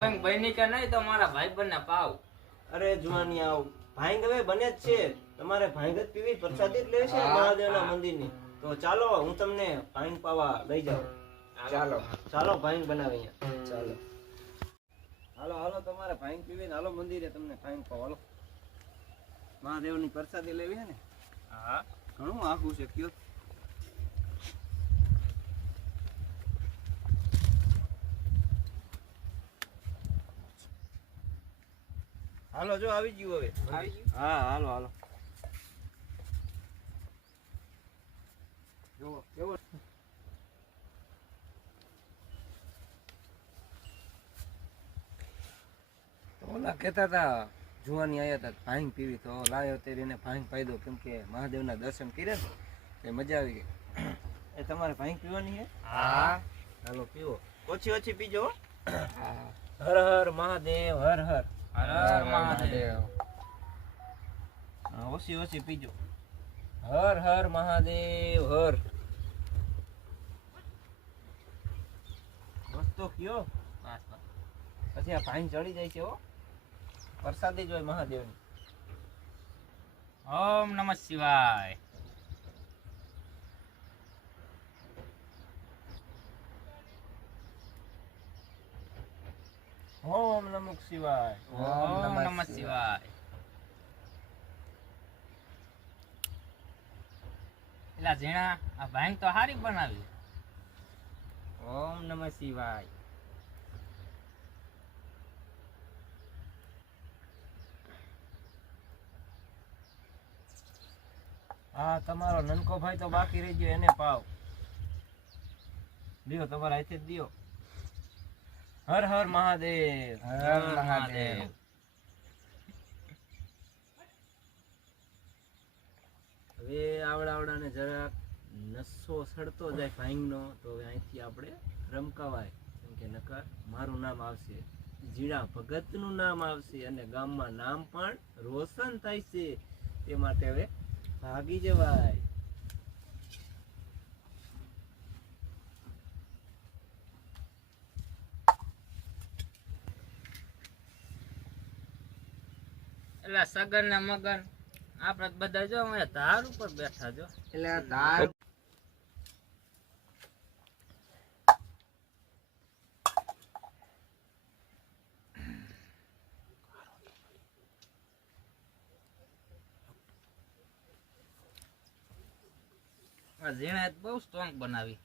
બની કે નહીં તો મારા ભાઈ બંને પાવ. અરે જુવાની આવ ભાંગ હવે બને જ છે. તમારે ભાંગ જ પીવી, પ્રસાદી જ લેવી છે મહાદેવના મંદિરની. તો ચાલો હું તમને ભાંગ પાવા લઈ જાઉં. ચાલો ચાલો ભાંગ બનાવે અહીંયા. ચાલો હાલો હાલો, તમારે ભાંગ પીવી હાલો મંદિરે, તમને ભાંગ પાવ હાલો. મહાદેવની પ્રસાદી લેવી છે ને. હા ઘણું આખું છે કયો. હાલો જો આવી ગયું હવે. આવી ગયું? હા હાલો હાલો. જો કેવો ઓલા કહેતા હતા જુવાની આયા હતા ભાંગ પીવી, તો લાયો તે એને ભાંગ પાઈ દો, કેમ કે મહાદેવના દર્શન કર્યા ને તે મજા આવી ગઈ. એ તમારે ભાંગ પીવાની છે? હા હાલો પીવો, ઓછી ઓછી પીજો. હા. હર હર મહાદેવ, હર હર. હર હર મહાદેવ. હા, ઓછી ઓછી પીજો. હર હર મહાદેવ, હર. બસ તો કયો, પછી આ ભાંગ ચડી જાય છે હો. પ્રસાદી જ હોય મહાદેવની. ઓમ નમઃ શિવાય. ઓમ નમઃ શિવાય. ઓમ નમઃ શિવાય. એલા ઝીણા, આ ભાંગ તો હારી બનાવી. ઓમ નમઃ શિવાય. હા, તમારો નનકો ભાઈ તો બાકી રહી ગયો, એને પાવ. દિયો તમારા હાથે જ દિયો. હર હર મહાદેવ, હર મહાદેવ. હવે આવડાને જરાક નસો સડતો જાય ભાંગનો, તો હવે અહીંથી આપણે રમકાવાય, કેમ કે નકર મારું નામ આવશે, જીણા ભગતનું નામ આવશે, અને ગામમાં નામ પણ રોશન થાય છે. તે માટે હવે ભાગી જવાય. એટલે સગન ને મગન આપડે બધા જો અહીંયા ધાર ઉપર બેઠા જો. એટલે ધાર ઝીણા બહુ સ્ટ્રોંગ બનાવી.